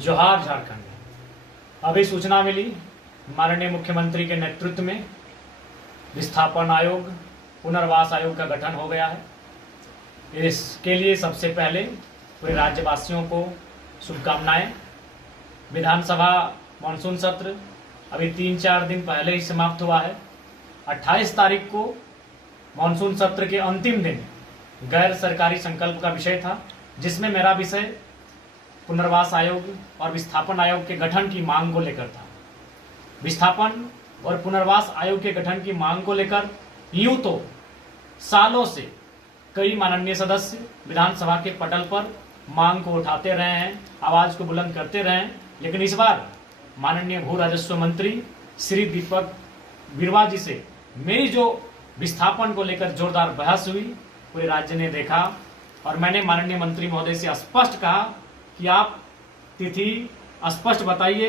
जोहार झारखंड। अभी सूचना मिली माननीय मुख्यमंत्री के नेतृत्व में विस्थापन आयोग, पुनर्वास आयोग का गठन हो गया है। इसके लिए सबसे पहले पूरे राज्यवासियों को शुभकामनाएं। विधानसभा मानसून सत्र अभी 3-4 दिन पहले ही समाप्त हुआ है। 28 तारीख को मानसून सत्र के अंतिम दिन गैर सरकारी संकल्प का विषय था, जिसमें मेरा विषय पुनर्वास आयोग और विस्थापन आयोग के गठन की मांग को लेकर था। विस्थापन और पुनर्वास आयोग के गठन की मांग को लेकर यूं तो सालों से कई माननीय सदस्य विधानसभा के पटल पर मांग को उठाते रहे हैं, आवाज को बुलंद करते रहे हैं, लेकिन इस बार माननीय भू राजस्व मंत्री श्री दीपक बिरुवा जी से मेरी जो विस्थापन को लेकर जोरदार बहस हुई, पूरे राज्य ने देखा और मैंने माननीय मंत्री महोदय से स्पष्ट कहा कि आप तिथि स्पष्ट बताइए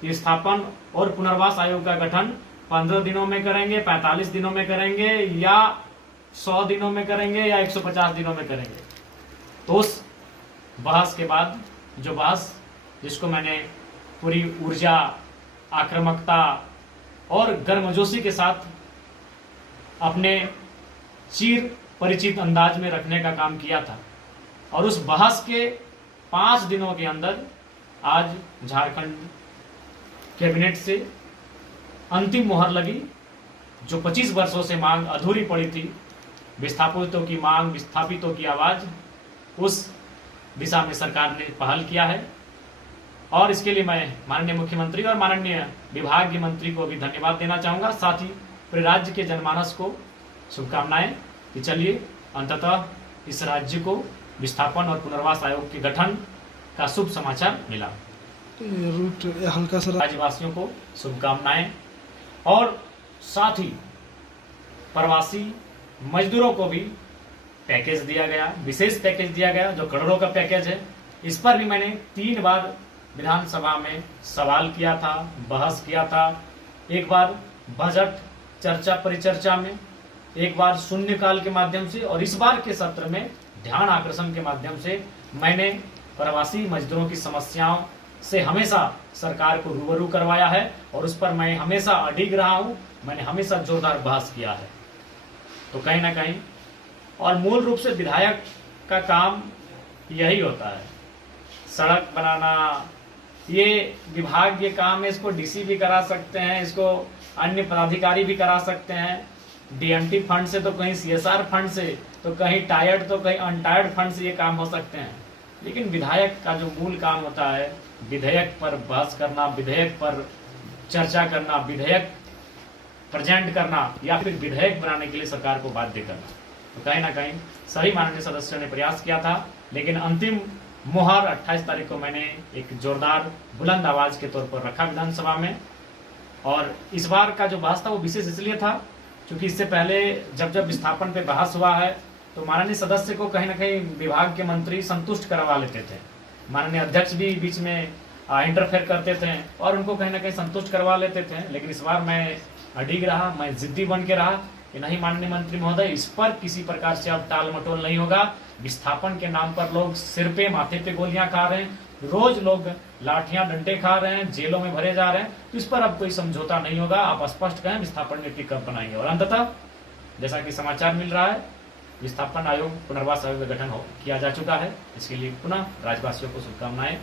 कि विस्थापन और पुनर्वास आयोग का गठन 15 दिनों में करेंगे, 45 दिनों में करेंगे या 100 दिनों में करेंगे या 150 दिनों में करेंगे। तो उस बहस के बाद जो बहस जिसको मैंने पूरी ऊर्जा, आक्रामकता और गर्मजोशी के साथ अपने चिर परिचित अंदाज में रखने का काम किया था, और उस बहस के 5 दिनों के अंदर आज झारखंड कैबिनेट से अंतिम मुहर लगी। जो 25 वर्षों से मांग अधूरी पड़ी थी, विस्थापितों की मांग, विस्थापितों की आवाज, उस दिशा में सरकार ने पहल किया है। और इसके लिए मैं माननीय मुख्यमंत्री और माननीय विभागीय मंत्री को भी धन्यवाद देना चाहूंगा, साथ ही पूरे राज्य के जनमानस को शुभकामनाएं कि चलिए अंततः इस राज्य को विस्थापन और पुनर्वास आयोग के गठन का शुभ समाचार मिला। रूट हल्का सा राज्यवासियों को शुभकामनाएं, और साथ ही प्रवासी मजदूरों को भी पैकेज दिया गया, विशेष पैकेज दिया गया जो करोड़ों का पैकेज है। इस पर भी मैंने 3 बार विधानसभा में सवाल किया था, बहस किया था। एक बार बजट चर्चा परिचर्चा में, एक बार शून्यकाल के माध्यम से, और इस बार के सत्र में ध्यान आकर्षण के माध्यम से मैंने प्रवासी मजदूरों की समस्याओं से हमेशा सरकार को रूबरू करवाया है और उस पर मैं हमेशा अडिग रहा हूं। मैंने हमेशा जोरदार बहस किया है। तो कहीं ना कहीं, और मूल रूप से विधायक का काम यही होता है, सड़क बनाना। ये विभाग ये काम है, इसको डीसी भी करा सकते हैं, इसको अन्य पदाधिकारी भी करा सकते हैं, डीएमटी फंड से तो कहीं सीएसआर फंड से, तो कहीं टायर्ड तो कहीं अनटायर्ड फंड से ये काम हो सकते हैं। लेकिन विधायक का जो मूल काम होता है, विधेयक पर बहस करना, विधेयक पर चर्चा करना, विधेयक प्रेजेंट करना या फिर विधेयक बनाने के लिए सरकार को बाध्य करना। तो कहीं ना कहीं सभी माननीय सदस्यों ने प्रयास किया था, लेकिन अंतिम मुहर 28 तारीख को मैंने एक जोरदार बुलंद आवाज के तौर पर रखा विधानसभा में। और इस बार का जो बहस था वो विशेष इसलिए था क्योंकि इससे पहले जब विस्थापन पे बहस हुआ है तो माननीय सदस्य को कहीं ना कहीं विभाग के मंत्री संतुष्ट करवा लेते थे, माननीय अध्यक्ष भी बीच में इंटरफेयर करते थे और उनको कहीं ना कहीं संतुष्ट करवा लेते थे। लेकिन इस बार मैं अडिग रहा, मैं जिद्दी बन के रहा कि नहीं माननीय मंत्री महोदय, इस पर किसी प्रकार से अब टाल मटोल नहीं होगा। विस्थापन के नाम पर लोग सिर पे माथे पे गोलियां खा रहे हैं, रोज लोग लाठियां डंडे खा रहे हैं, जेलों में भरे जा रहे हैं, तो इस पर अब कोई समझौता नहीं होगा। आप स्पष्ट कहें विस्थापन नीति कब बनाएंगे। और अंततः जैसा कि समाचार मिल रहा है, विस्थापन आयोग, पुनर्वास आयोग का गठन किया जा चुका है। इसके लिए पुनः राज्यवासियों को शुभकामनाएं।